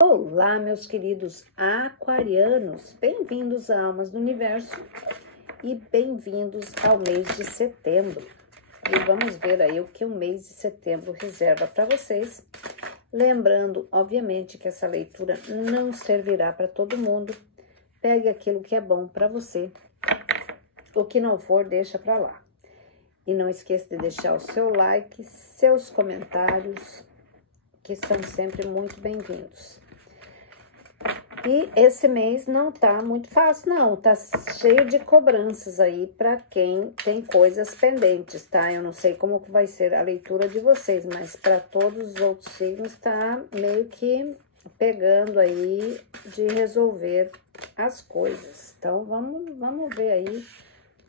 Olá, meus queridos aquarianos, bem-vindos a Almas do Universo e bem-vindos ao mês de setembro. E vamos ver aí o que o mês de setembro reserva para vocês. Lembrando, obviamente, que essa leitura não servirá para todo mundo. Pegue aquilo que é bom para você. O que não for, deixa para lá. E não esqueça de deixar o seu like, seus comentários, que são sempre muito bem-vindos. E esse mês não tá muito fácil, não. Tá cheio de cobranças aí para quem tem coisas pendentes, tá? Eu não sei como vai ser a leitura de vocês, mas para todos os outros signos tá meio que pegando aí de resolver as coisas. Então, vamos ver aí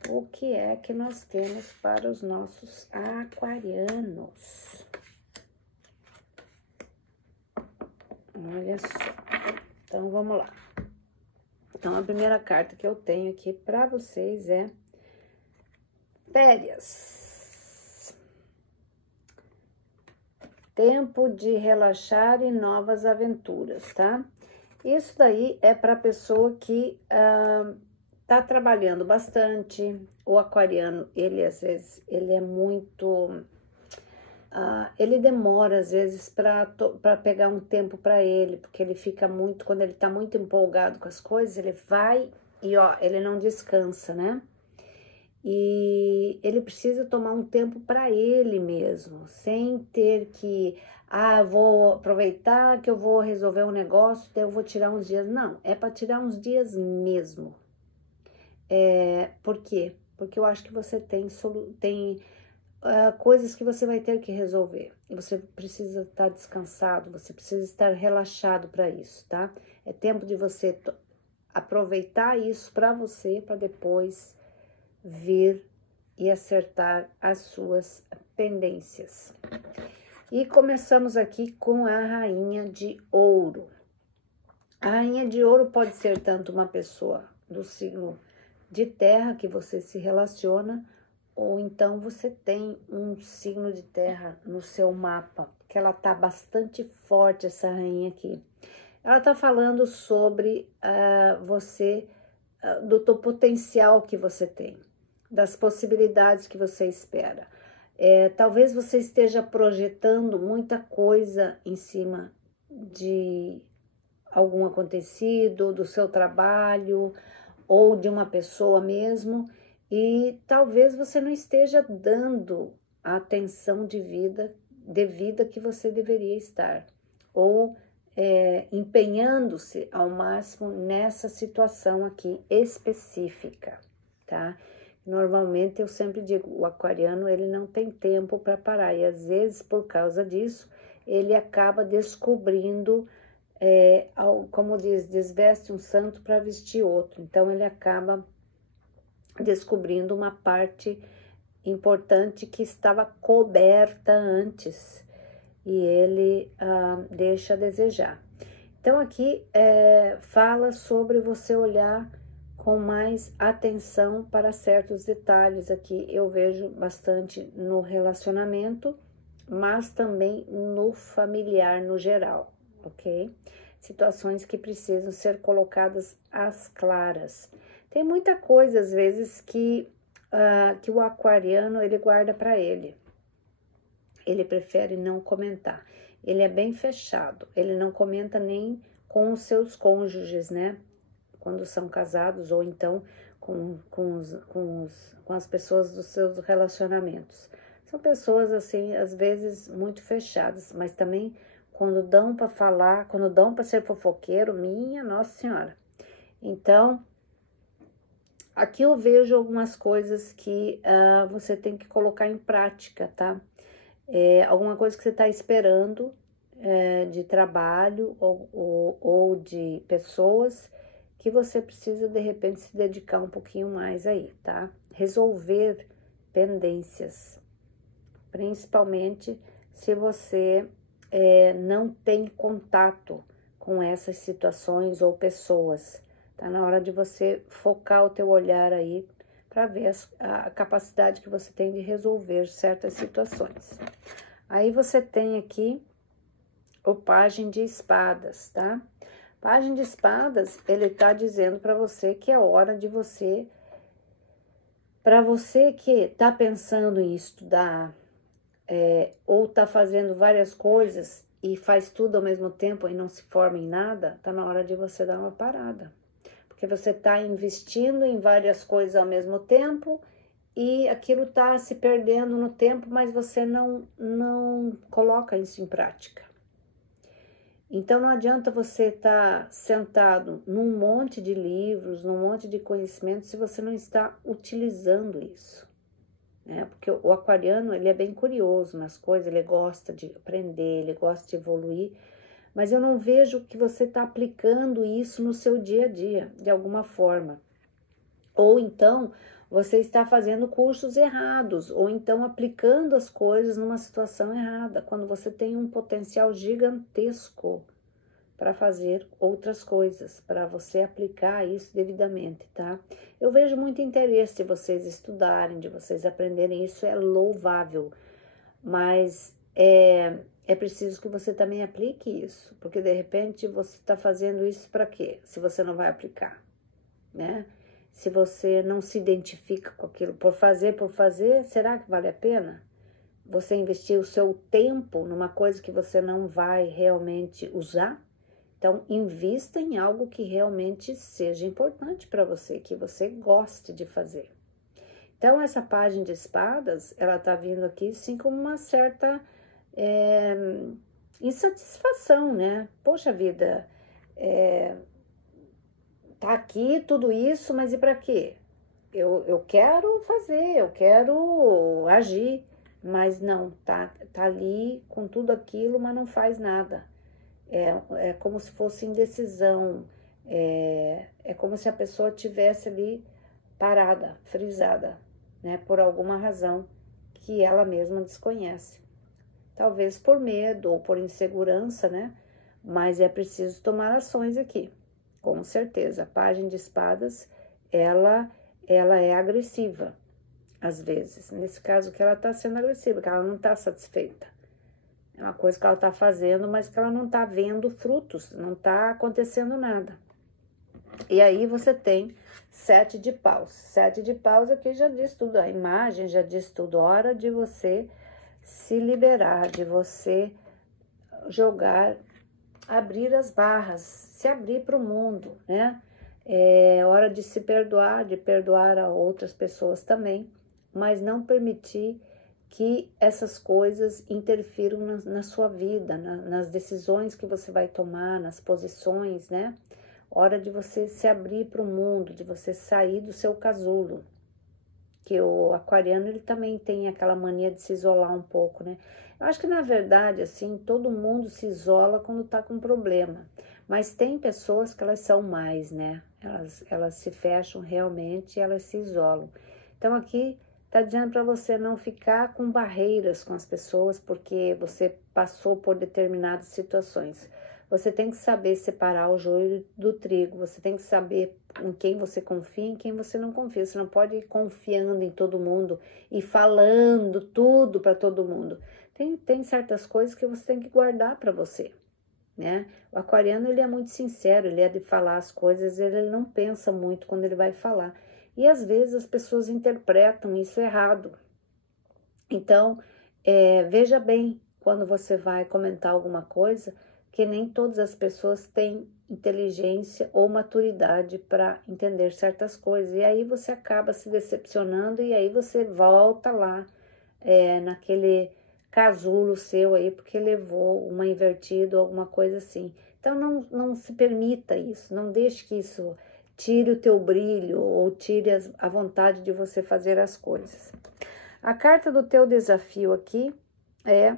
o que é que nós temos para os nossos aquarianos. Olha só. Então, vamos lá. Então, a primeira carta que eu tenho aqui para vocês é férias. Tempo de relaxar e novas aventuras, tá? Isso daí é para pessoa que tá trabalhando bastante. O aquariano, ele às vezes, ele é muito... ele demora, às vezes, para pegar um tempo para ele, porque ele fica muito, quando ele tá muito empolgado com as coisas, ele vai e, ó, ele não descansa, né? E ele precisa tomar um tempo para ele mesmo, sem ter que, eu vou aproveitar que eu vou resolver um negócio, daí eu vou tirar uns dias. Não, é para tirar uns dias mesmo. Por quê? Porque eu acho que você tem coisas que você vai ter que resolver. E você precisa estar descansado, você precisa estar relaxado para isso, tá? É tempo de você aproveitar isso para você, para depois vir e acertar as suas pendências. E começamos aqui com a Rainha de Ouro. A Rainha de Ouro pode ser tanto uma pessoa do signo de terra que você se relaciona, ou então você tem um signo de terra no seu mapa, que ela tá bastante forte, essa rainha aqui. Ela tá falando sobre do potencial que você tem, das possibilidades que você espera. Talvez você esteja projetando muita coisa em cima de algum acontecido, do seu trabalho, ou de uma pessoa mesmo, e talvez você não esteja dando a atenção devida que você deveria estar, ou empenhando-se ao máximo nessa situação aqui específica, tá? Normalmente eu sempre digo, o aquariano ele não tem tempo para parar, e às vezes por causa disso ele acaba descobrindo, como diz, desveste um santo para vestir outro. Então ele acaba descobrindo uma parte importante que estava coberta antes e ele deixa a desejar. Então aqui fala sobre você olhar com mais atenção para certos detalhes. Aqui eu vejo bastante no relacionamento, mas também no familiar no geral, ok? Situações que precisam ser colocadas às claras. Tem muita coisa, às vezes, que o aquariano, ele guarda para ele. Ele prefere não comentar. Ele é bem fechado. Ele não comenta nem com os seus cônjuges, né? Quando são casados, ou então com as pessoas dos seus relacionamentos. São pessoas, assim, às vezes, muito fechadas, mas também quando dão para falar, quando dão para ser fofoqueiro, minha Nossa Senhora. Então, aqui eu vejo algumas coisas que você tem que colocar em prática, tá? Alguma coisa que você está esperando de trabalho ou de pessoas que você precisa, de repente, se dedicar um pouquinho mais aí, tá? Resolver pendências, principalmente se você não tem contato com essas situações ou pessoas. Tá na hora de você focar o teu olhar aí para ver a capacidade que você tem de resolver certas situações. Aí você tem aqui o Pajem de Espadas, tá? Pajem de Espadas, ele tá dizendo para você que é hora de você, para você que tá pensando em estudar, ou tá fazendo várias coisas e faz tudo ao mesmo tempo e não se forma em nada, tá na hora de você dar uma parada. Porque você tá investindo em várias coisas ao mesmo tempo e aquilo tá se perdendo no tempo, mas você não coloca isso em prática. Então, não adianta você estar sentado num monte de livros, num monte de conhecimento, se você não está utilizando isso, né? Porque o aquariano, ele é bem curioso nas coisas, ele gosta de aprender, ele gosta de evoluir, mas eu não vejo que você está aplicando isso no seu dia a dia, de alguma forma. Ou então, você está fazendo cursos errados, ou então aplicando as coisas numa situação errada, quando você tem um potencial gigantesco para fazer outras coisas, para você aplicar isso devidamente, tá? Eu vejo muito interesse de vocês estudarem, de vocês aprenderem, isso é louvável, mas é preciso que você também aplique isso, porque de repente você está fazendo isso para quê? Se você não vai aplicar, né? Se você não se identifica com aquilo, por fazer, será que vale a pena? Você investir o seu tempo numa coisa que você não vai realmente usar? Então, invista em algo que realmente seja importante para você, que você goste de fazer. Então, essa página de espadas, ela tá vindo aqui, sim, com uma certa insatisfação, né? Poxa vida, tá aqui tudo isso, mas e para quê? Eu quero fazer, eu quero agir, mas não, tá ali com tudo aquilo, mas não faz nada. É como se fosse indecisão, é como se a pessoa tivesse ali parada, frisada, né, por alguma razão que ela mesma desconhece. Talvez por medo ou por insegurança, né, mas é preciso tomar ações aqui, com certeza. A página de espadas, ela é agressiva, às vezes. Nesse caso que ela está sendo agressiva, porque ela não está satisfeita. É uma coisa que ela está fazendo, mas que ela não está vendo frutos, não está acontecendo nada. E aí você tem 7 de paus. 7 de paus aqui já diz tudo, a imagem já diz tudo. Hora de você se liberar, de você jogar, abrir as barras, se abrir para o mundo, né? É hora de se perdoar, de perdoar a outras pessoas também, mas não permitir que essas coisas interfiram na sua vida, nas decisões que você vai tomar, nas posições, né? Hora de você se abrir para o mundo, de você sair do seu casulo. Que o aquariano, ele também tem aquela mania de se isolar um pouco, né? Eu acho que, na verdade, assim, todo mundo se isola quando tá com problema. Mas tem pessoas que elas são mais, né? Elas se fecham realmente, elas se isolam. Então, aqui tá dizendo para você não ficar com barreiras com as pessoas, porque você passou por determinadas situações. Você tem que saber separar o joio do trigo, você tem que saber em quem você confia e em quem você não confia. Você não pode ir confiando em todo mundo e falando tudo para todo mundo. Tem certas coisas que você tem que guardar para você, né? O aquariano, ele é muito sincero, ele é de falar as coisas, ele não pensa muito quando ele vai falar. E às vezes as pessoas interpretam isso errado. Então, veja bem quando você vai comentar alguma coisa, que nem todas as pessoas têm inteligência ou maturidade para entender certas coisas. E aí você acaba se decepcionando e aí você volta lá naquele casulo seu aí, porque levou uma invertida ou alguma coisa assim. Então não se permita isso, não deixe que isso tire o teu brilho ou tire a vontade de você fazer as coisas. A carta do teu desafio aqui é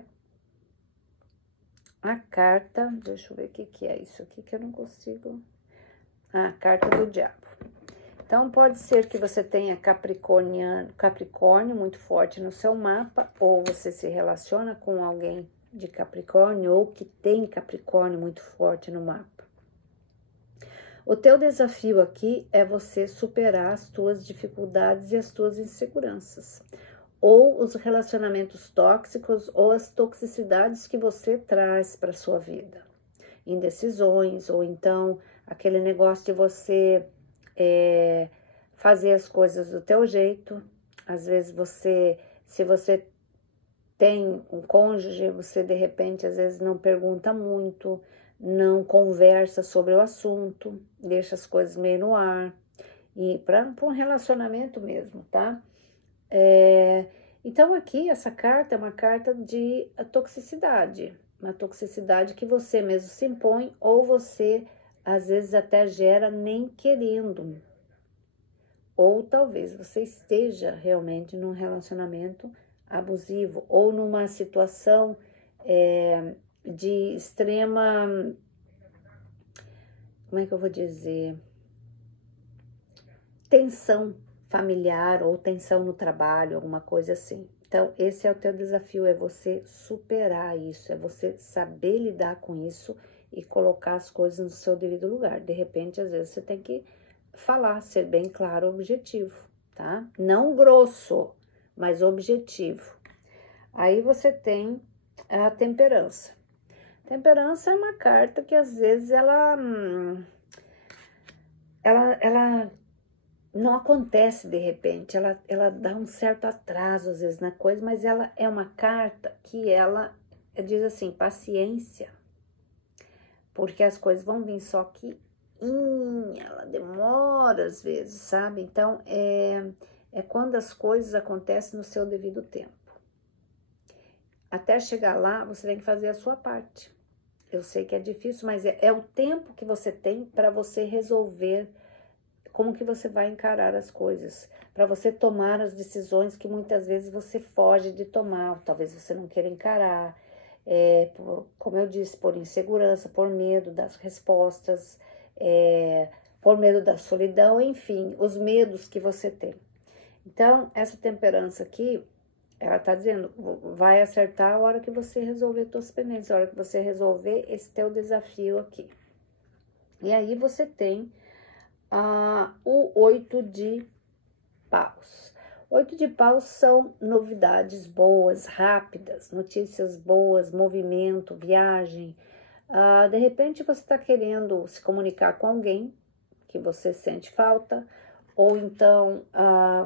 a carta, deixa eu ver o que é isso aqui que eu não consigo. A carta do diabo. Então, pode ser que você tenha Capricórnio muito forte no seu mapa, ou você se relaciona com alguém de Capricórnio, ou que tem Capricórnio muito forte no mapa. O teu desafio aqui é você superar as tuas dificuldades e as tuas inseguranças. ou os relacionamentos tóxicos ou as toxicidades que você traz para sua vida. Indecisões, ou então aquele negócio de você fazer as coisas do teu jeito. Às vezes se você tem um cônjuge, você de repente às vezes não pergunta muito, não conversa sobre o assunto, deixa as coisas meio no ar, e para um relacionamento mesmo, tá? Então aqui essa carta é uma carta de toxicidade, uma toxicidade que você mesmo se impõe, ou você às vezes até gera nem querendo, ou talvez você esteja realmente num relacionamento abusivo, ou numa situação de extrema, como é que eu vou dizer, tensão familiar ou tensão no trabalho, alguma coisa assim. Então, esse é o teu desafio, é você superar isso, é você saber lidar com isso e colocar as coisas no seu devido lugar. De repente, às vezes, você tem que falar, ser bem claro, objetivo, tá? Não grosso, mas objetivo. Aí você tem a temperança. Temperança é uma carta que, às vezes, ela não acontece de repente, ela dá um certo atraso às vezes na coisa, mas ela é uma carta que ela diz assim, paciência, porque as coisas vão vir, só que ela demora às vezes, sabe? Então, é quando as coisas acontecem no seu devido tempo. Até chegar lá, você tem que fazer a sua parte. Eu sei que é difícil, mas é o tempo que você tem para você resolver como que você vai encarar as coisas, para você tomar as decisões que muitas vezes você foge de tomar, talvez você não queira encarar, como eu disse, por insegurança, por medo das respostas, por medo da solidão, enfim, os medos que você tem. Então, essa temperança aqui, ela tá dizendo, vai acertar a hora que você resolver suas pendências, a hora que você resolver esse teu desafio aqui. E aí você tem o 8 de paus. 8 de paus são novidades boas, rápidas, notícias boas, movimento, viagem. De repente você está querendo se comunicar com alguém que você sente falta, ou então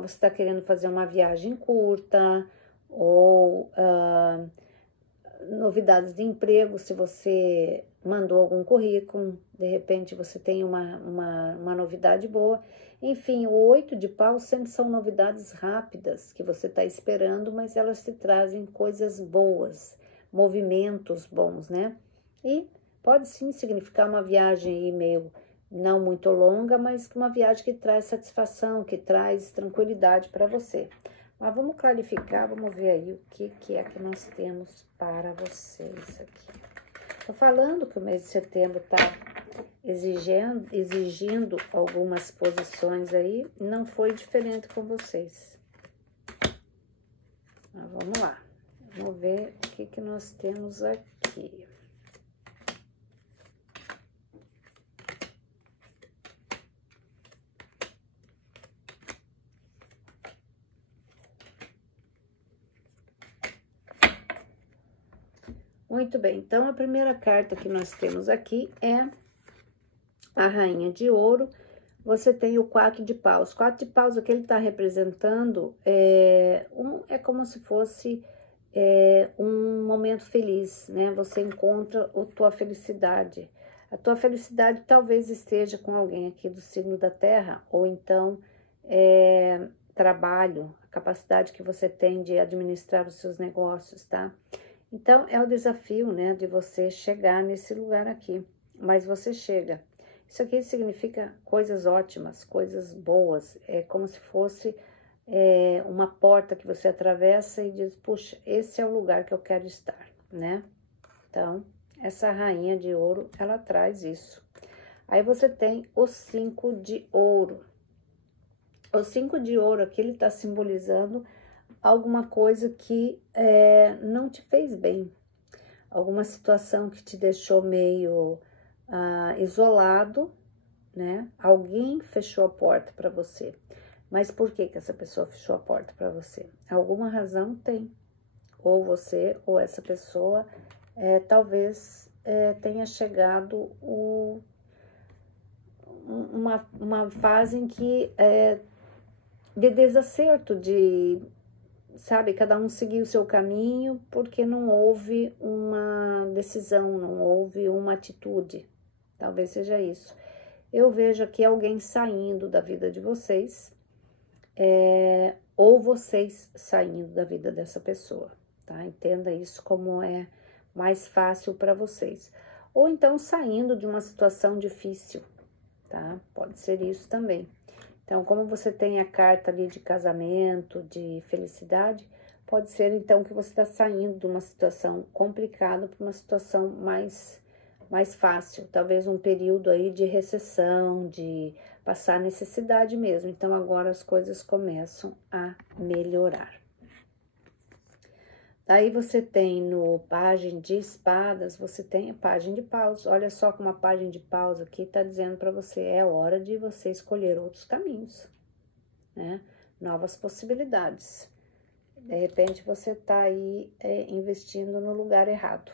você está querendo fazer uma viagem curta, ou novidades de emprego, se você mandou algum currículo, de repente você tem uma novidade boa. Enfim, o 8 de paus sempre são novidades rápidas que você está esperando, mas elas te trazem coisas boas, movimentos bons, né? E pode sim significar uma viagem aí meio não muito longa, mas uma viagem que traz satisfação, que traz tranquilidade para você. Mas vamos clarificar, vamos ver aí o que é que nós temos para vocês aqui. Tô falando que o mês de setembro tá exigindo algumas posições aí, não foi diferente com vocês. Mas vamos lá, vamos ver o que nós temos aqui. Muito bem, então a primeira carta que nós temos aqui é a Rainha de Ouro. Você tem o 4 de paus. 4 de paus aqui ele está representando, é como se fosse um momento feliz, né? Você encontra a tua felicidade. A tua felicidade talvez esteja com alguém aqui do signo da Terra, ou então trabalho, a capacidade que você tem de administrar os seus negócios, tá? Então, é o desafio, né, de você chegar nesse lugar aqui, mas você chega. Isso aqui significa coisas ótimas, coisas boas, é como se fosse uma porta que você atravessa e diz, puxa, esse é o lugar que eu quero estar, né? Então, essa Rainha de Ouro, ela traz isso. Aí você tem o 5 de Ouro. O 5 de Ouro aqui, ele tá simbolizando alguma coisa que não te fez bem, alguma situação que te deixou meio isolado, né? Alguém fechou a porta para você. Mas por que que essa pessoa fechou a porta para você? Alguma razão tem. Ou você, ou essa pessoa, talvez tenha chegado uma fase em que de desacerto, sabe, cada um seguir o seu caminho, porque não houve uma decisão, não houve uma atitude. Talvez seja isso. Eu vejo aqui alguém saindo da vida de vocês, ou vocês saindo da vida dessa pessoa, tá? Entenda isso como é mais fácil para vocês. Ou então saindo de uma situação difícil, tá? Pode ser isso também. Então, como você tem a carta ali de casamento, de felicidade, pode ser então que você está saindo de uma situação complicada para uma situação mais fácil. Talvez um período aí de recessão, de passar necessidade mesmo. Então, agora as coisas começam a melhorar. Daí você tem no Pajem de Espadas, você tem a Pajem de Paus. Olha só como a Pajem de Paus aqui está dizendo para você, é hora de você escolher outros caminhos, né? Novas possibilidades. De repente você está aí investindo no lugar errado.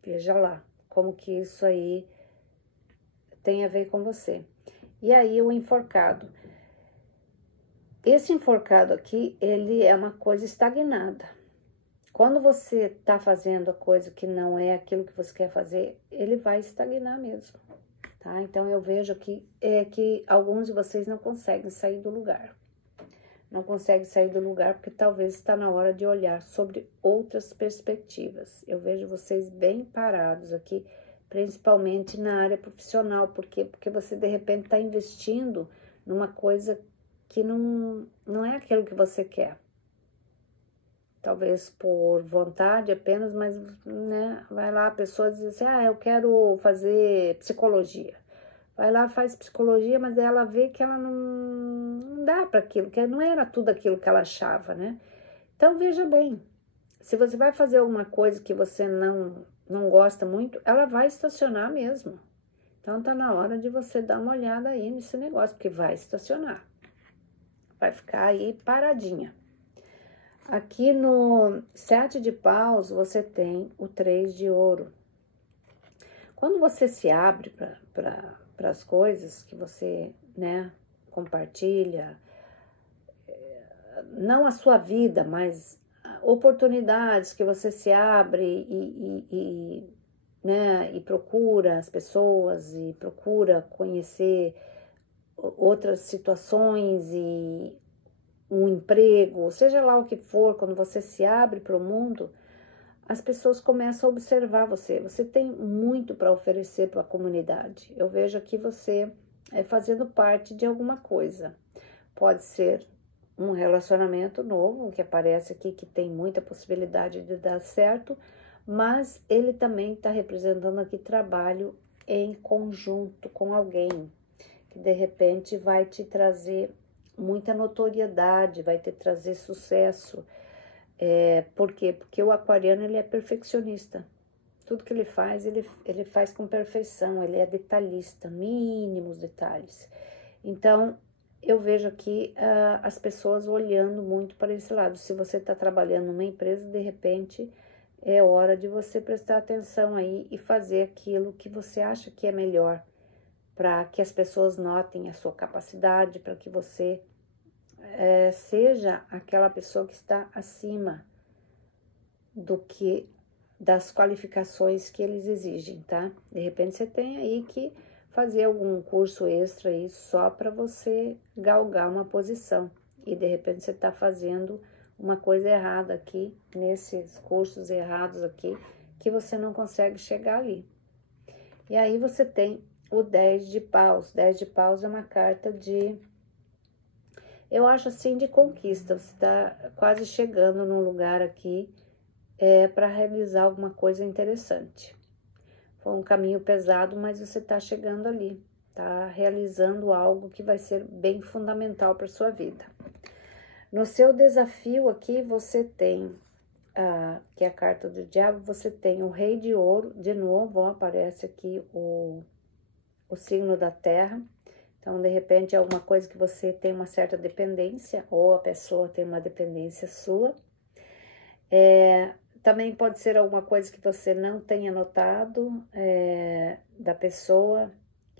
Veja lá como que isso aí tem a ver com você. E aí o enforcado. Esse enforcado aqui, ele é uma coisa estagnada. Quando você está fazendo a coisa que não é aquilo que você quer fazer, ele vai estagnar mesmo, tá? Então, eu vejo aqui que alguns de vocês não conseguem sair do lugar. Não conseguem sair do lugar porque talvez está na hora de olhar sobre outras perspectivas. Eu vejo vocês bem parados aqui, principalmente na área profissional. Por quê? Porque você, de repente, está investindo numa coisa que não é aquilo que você quer. Talvez por vontade apenas, mas, né, vai lá a pessoa diz assim, eu quero fazer psicologia. Vai lá, faz psicologia, mas ela vê que ela não dá para aquilo, que não era tudo aquilo que ela achava, né? Então, veja bem, se você vai fazer alguma coisa que você não gosta muito, ela vai estacionar mesmo. Então, tá na hora de você dar uma olhada aí nesse negócio, porque vai estacionar. Vai ficar aí paradinha. Aqui no 7 de paus, você tem o 3 de ouro. Quando você se abre para as coisas que você, né, compartilha, não a sua vida, mas oportunidades que você se abre né, e procura as pessoas e procura conhecer outras situações e um emprego, seja lá o que for, quando você se abre para o mundo, as pessoas começam a observar você. Você tem muito para oferecer para a comunidade. Eu vejo aqui você fazendo parte de alguma coisa. Pode ser um relacionamento novo, que aparece aqui, que tem muita possibilidade de dar certo, mas ele também está representando aqui trabalho em conjunto com alguém, que de repente vai te trazer muita notoriedade, vai te trazer sucesso. Por quê? Porque o aquariano, ele é perfeccionista. Tudo que ele faz faz com perfeição, ele é detalhista, mínimos detalhes. Então, eu vejo aqui as pessoas olhando muito para esse lado. Se você está trabalhando numa empresa, de repente, é hora de você prestar atenção aí e fazer aquilo que você acha que é melhor, para que as pessoas notem a sua capacidade, para que você seja aquela pessoa que está acima das qualificações que eles exigem, tá? De repente você tem aí que fazer algum curso extra aí só para você galgar uma posição, e de repente você está fazendo uma coisa errada aqui, nesses cursos errados aqui, que você não consegue chegar ali. E aí você tem o 10 de paus. 10 de paus é uma carta eu acho assim, de conquista. Você está quase chegando num lugar aqui para realizar alguma coisa interessante. Foi um caminho pesado, mas você está chegando ali. Está realizando algo que vai ser bem fundamental para sua vida. No seu desafio aqui, você tem, que é a carta do diabo, você tem o rei de ouro. De novo, aparece aqui o signo da terra. Então, de repente, é alguma coisa que você tem uma certa dependência, ou a pessoa tem uma dependência sua. Também pode ser alguma coisa que você não tenha notado da pessoa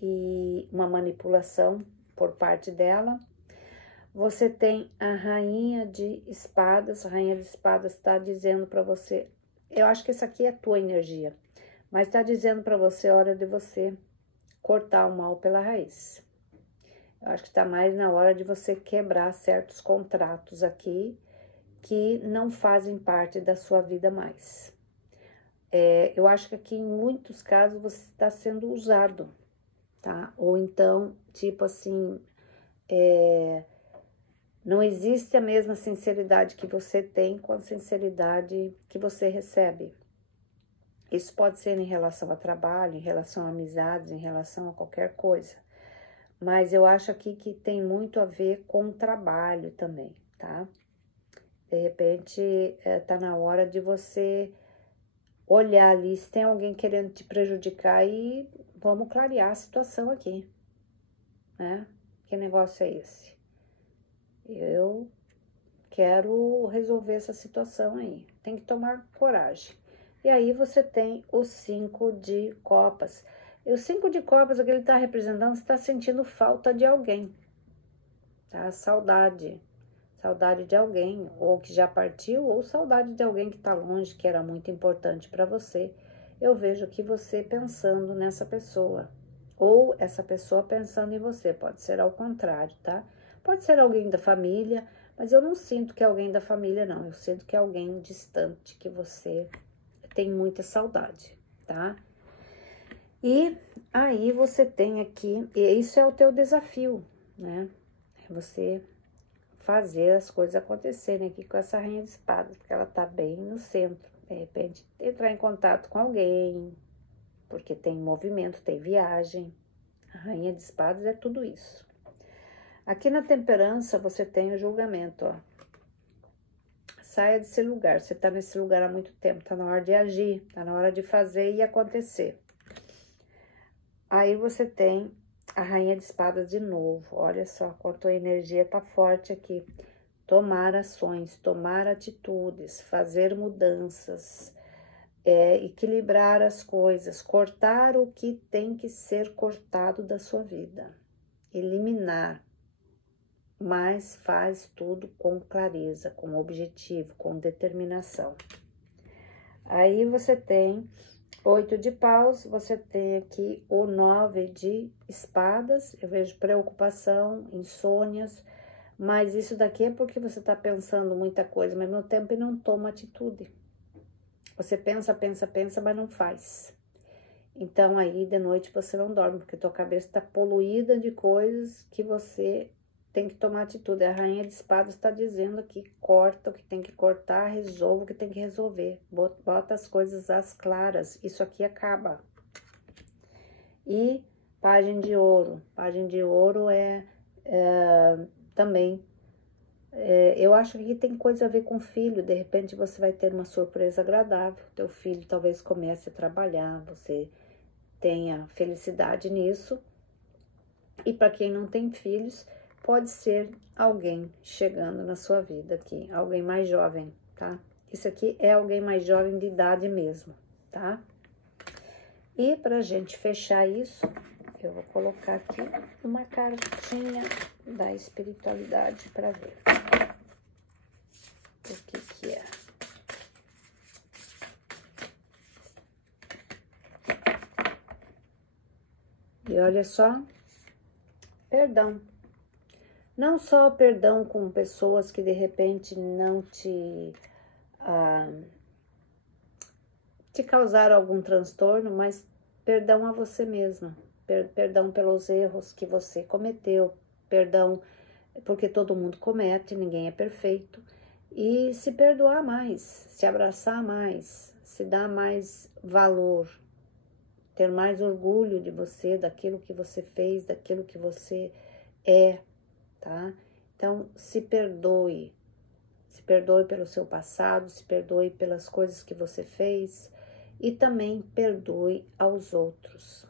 e uma manipulação por parte dela. Você tem a Rainha de Espadas. A Rainha de Espadas está dizendo para você, eu acho que essa aqui é a tua energia, mas está dizendo para você, a hora de você cortar o mal pela raiz. Eu acho que está mais na hora de você quebrar certos contratos aqui que não fazem parte da sua vida mais. Eu acho que aqui em muitos casos você está sendo usado, tá? Ou então, tipo assim, não existe a mesma sinceridade que você tem com a sinceridade que você recebe. Isso pode ser em relação a trabalho, em relação a amizades, em relação a qualquer coisa. Mas eu acho aqui que tem muito a ver com o trabalho também, tá? De repente, tá na hora de você olhar ali se tem alguém querendo te prejudicar e vamos clarear a situação aqui, né? Que negócio é esse? Eu quero resolver essa situação aí. Tem que tomar coragem. E aí você tem o 5 de copas. E o 5 de copas, o que ele está representando, você está sentindo falta de alguém, tá? Saudade. Saudade de alguém, ou que já partiu, ou saudade de alguém que está longe, que era muito importante para você. Eu vejo que você pensando nessa pessoa, ou essa pessoa pensando em você, pode ser ao contrário, tá? Pode ser alguém da família, mas eu não sinto que é alguém da família, não. Eu sinto que é alguém distante, que você tem muita saudade, tá? E aí você tem aqui, e isso é o teu desafio, né? É você fazer as coisas acontecerem aqui com essa Rainha de Espadas, porque ela tá bem no centro. De repente, entrar em contato com alguém, porque tem movimento, tem viagem. A Rainha de Espadas é tudo isso. Aqui na Temperança, você tem o julgamento, ó. Saia desse lugar, você tá nesse lugar há muito tempo, tá na hora de agir, tá na hora de fazer e acontecer. Aí você tem a Rainha de Espadas de novo, olha só quanto a energia tá forte aqui. Tomar ações, tomar atitudes, fazer mudanças, equilibrar as coisas, cortar o que tem que ser cortado da sua vida, eliminar, mas faz tudo com clareza, com objetivo, com determinação. Aí você tem 8 de paus, você tem aqui o 9 de espadas, eu vejo preocupação, insônias, mas isso daqui é porque você tá pensando muita coisa, mas ao mesmo tempo não toma atitude. Você pensa, pensa, pensa, mas não faz. Então aí de noite você não dorme, porque tua cabeça tá poluída de coisas que você tem que tomar atitude. A Rainha de Espadas está dizendo aqui, corta o que tem que cortar, resolva o que tem que resolver. Bota as coisas às claras, isso aqui acaba. E Pajem de Ouro. Pajem de Ouro também, eu acho que tem coisa a ver com filho. De repente você vai ter uma surpresa agradável. Teu filho talvez comece a trabalhar, você tenha felicidade nisso. E para quem não tem filhos, pode ser alguém chegando na sua vida aqui, alguém mais jovem, tá? Isso aqui é alguém mais jovem de idade mesmo, tá? E pra gente fechar isso, eu vou colocar aqui uma cartinha da espiritualidade para ver o que é. E olha só, perdão. Não só perdão com pessoas que de repente não te causaram algum transtorno, mas perdão a você mesma. Perdão pelos erros que você cometeu, perdão porque todo mundo comete, ninguém é perfeito. E se perdoar mais, se abraçar mais, se dar mais valor, ter mais orgulho de você, daquilo que você fez, daquilo que você é, tá? Então, se perdoe pelo seu passado, se perdoe pelas coisas que você fez e também perdoe aos outros.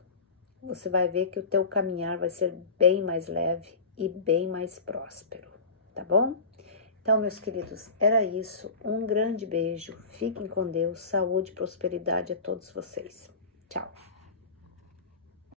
você vai ver que o teu caminhar vai ser bem mais leve e bem mais próspero, tá bom? Então, meus queridos, era isso. Um grande beijo. Fiquem com Deus. Saúde e prosperidade a todos vocês. Tchau.